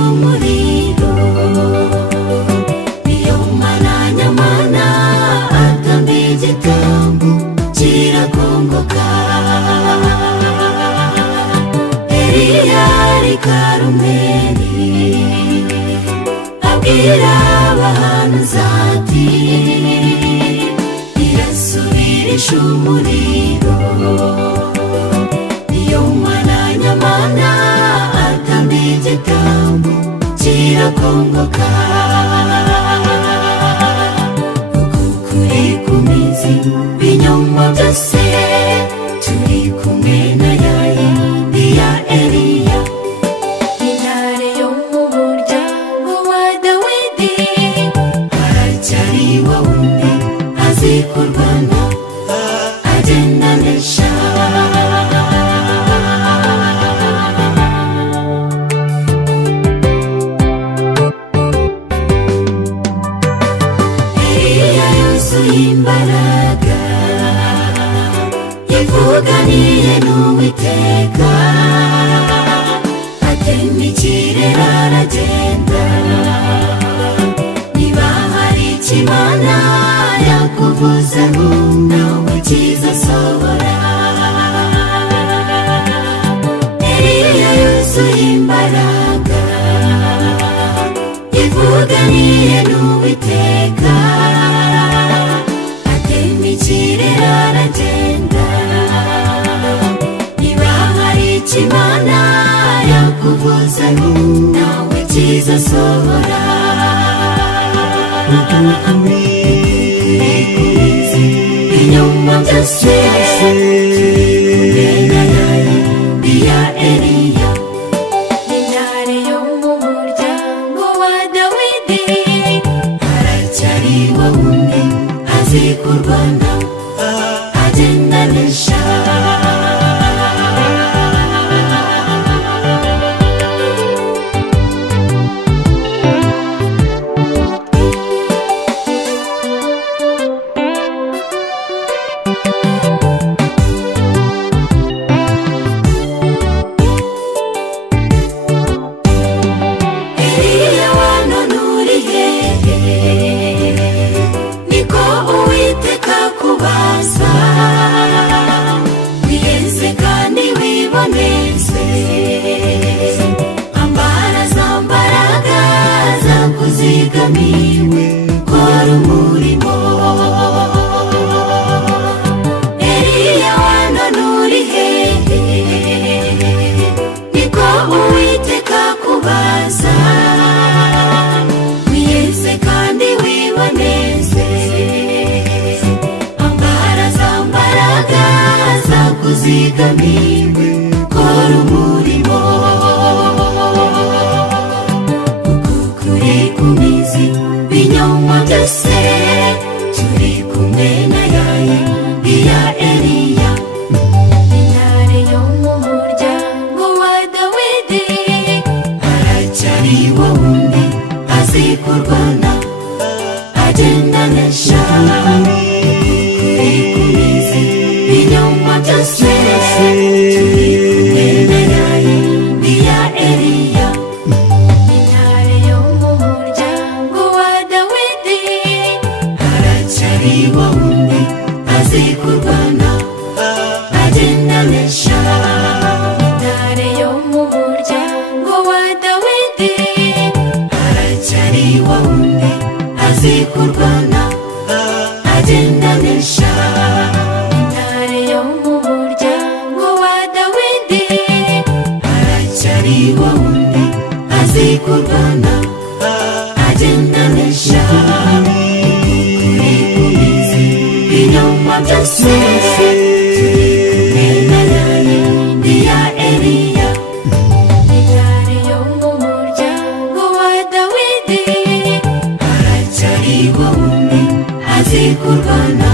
umuriro, niyo mana nyamana atamba igitambo kirakongoka. Eliya ari Karumeli abwira abahanuzi ati irasubirisha umuriro, niyo mana nyamana atamba igitambo kirakongoka. Ukukuri kumizi binyoma byose turi kumwe na ya Eliya, intare yo mu muryango wa Dawidi, aracyari wa wundi azi kurwana agenda anesha. Eliya yuzuye imbaraga yivuganiye n'Uwiteka, atema ikirere aragenda. Niba hari ikimana yakuvuzeho nawe kizasohora. Eliya yuzuye imbaraga yivuganiye n'Uwiteka, atema ikirere aragenda. Niba hari ikimana yakuvuzeho nawe kizasohora. Ibinyoma byose ya Eliya, intare yo mu muryango wa Dawidi, aracyari wa wundi azi kurwana agenda anesha. Eliya wanone uri hehe, niko Uwiteka kubaza. Wiheze kandi wiboneze, ambara za mbaraga zakuzigamiwe, kora umurimo. Eliya wanone uri hehe, niko Uwiteka kubaza. Wiheze kandi wiboneze, ambara za mbaraga zakuzigamiwe, kora umurimo. Ukukuri kumizi binyoma byose turi kumwe na ya Eliya, intare yo mu muryango wa Dawidi, aracyari wa wundi azi kurwana agenda anesha. Ukukuri kumizi binyoma byose turi kumwe na ya Eliya, intare yo mu muryango wa Dawidi, aracyari wa wundi azi kurwana agenda anesha. Intare yo mu muryango wa Dawidi, aracyari wa wundi azi kurwana agenda anesha. Intare yo mu muryango wa Dawidi, aracyari wa wundi azi kurwana agenda anesha. Ibinyoma byose turi kumwe na ya Eliya, intare yo mu muryango wa Dawidi, aracyari wa wundi azi kurwana